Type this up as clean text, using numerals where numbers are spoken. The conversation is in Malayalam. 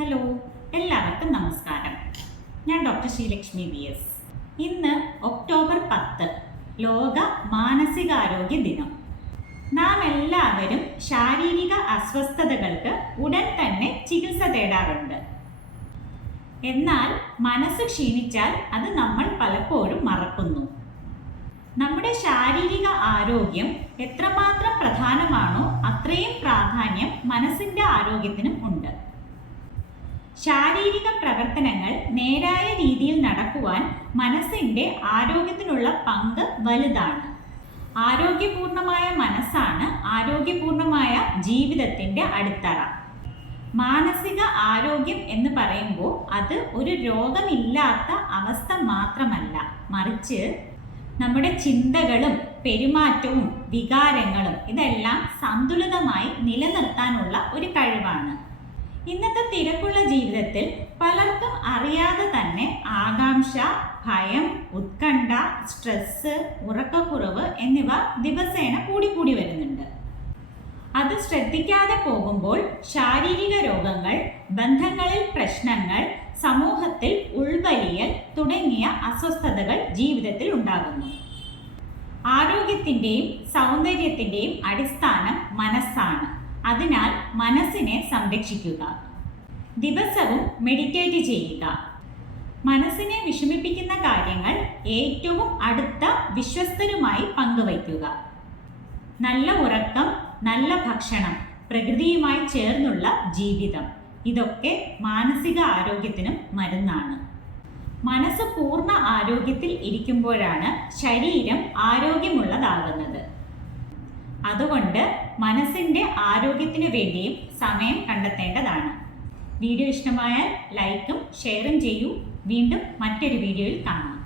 ഹലോ, എല്ലാവർക്കും നമസ്കാരം. ഞാൻ ഡോക്ടർ ശ്രീലക്ഷ്മി VS. ഇന്ന് ഒക്ടോബർ 10 ലോക മാനസികാരോഗ്യ ദിനം. നാം എല്ലാവരും ശാരീരിക അസ്വസ്ഥതകൾക്ക് ഉടൻ തന്നെ ചികിത്സ തേടാറുണ്ട്. എന്നാൽ മനസ്സ് ക്ഷീണിച്ചാൽ അത് നമ്മൾ പലപ്പോഴും മറക്കുന്നു. നമ്മുടെ ശാരീരിക ആരോഗ്യം എത്രമാത്രം പ്രധാനമാണോ അത്രയും പ്രാധാന്യം മനസ്സിൻ്റെ ആരോഗ്യത്തിനും ഉണ്ട്. ശാരീരിക പ്രവർത്തനങ്ങൾ നേരായ രീതിയിൽ നടക്കുവാൻ മനസ്സിൻ്റെ ആരോഗ്യത്തിനുള്ള പങ്ക് വലുതാണ്. ആരോഗ്യപൂർണമായ മനസ്സാണ് ആരോഗ്യപൂർണമായ ജീവിതത്തിൻ്റെ അടിത്തറ. മാനസിക ആരോഗ്യം എന്ന് പറയുമ്പോൾ അത് ഒരു രോഗമില്ലാത്ത അവസ്ഥ മാത്രമല്ല, മറിച്ച് നമ്മുടെ ചിന്തകളും പെരുമാറ്റവും വികാരങ്ങളും ഇതെല്ലാം സന്തുലിതമായി നിലനിർത്താനുള്ള ഒരു കഴിവാണ്. ഇന്നത്തെ തിരക്കുള്ള ജീവിതത്തിൽ പലർക്കും അറിയാതെ തന്നെ ആകാംക്ഷ, ഭയം, ഉത്കണ്ഠ, സ്ട്രെസ്, ഉറക്കക്കുറവ് എന്നിവ ദിവസേന കൂടിക്കൂടി വരുന്നുണ്ട്. അത് ശ്രദ്ധിക്കാതെ പോകുമ്പോൾ ശാരീരിക രോഗങ്ങൾ, ബന്ധങ്ങളിൽ പ്രശ്നങ്ങൾ, സമൂഹത്തിൽ ഉൾവലിയൽ തുടങ്ങിയ അസ്വസ്ഥതകൾ ജീവിതത്തിൽ ഉണ്ടാകുന്നു. ആരോഗ്യത്തിൻ്റെയും സൗന്ദര്യത്തിൻ്റെയും അടിസ്ഥാനം മനസ്സാണ്. അതിനാൽ മനസ്സിനെ സംരക്ഷിക്കുക. ദിവസവും മെഡിറ്റേറ്റ് ചെയ്യുക. മനസ്സിനെ വിഷമിപ്പിക്കുന്ന കാര്യങ്ങൾ ഏറ്റവും അടുത്ത വിശ്വസ്തരുമായി പങ്കുവയ്ക്കുക. നല്ല ഉറക്കം, നല്ല ഭക്ഷണം, പ്രകൃതിയുമായി ചേർന്നുള്ള ജീവിതം, ഇതൊക്കെ മാനസിക ആരോഗ്യത്തിനും മരുന്നാണ്. മനസ്സ് പൂർണ്ണ ആരോഗ്യത്തിൽ ഇരിക്കുമ്പോഴാണ് ശരീരം ആരോഗ്യമുള്ളതാകുന്നത്. അതുകൊണ്ട് മനസ്സിൻ്റെ ആരോഗ്യത്തിന് വേണ്ടിയും സമയം കണ്ടെത്തേണ്ടതാണ്. വീഡിയോ ഇഷ്ടമായാൽ ലൈക്കും ഷെയറും ചെയ്യൂ. വീണ്ടും മറ്റൊരു വീഡിയോയിൽ കാണാം.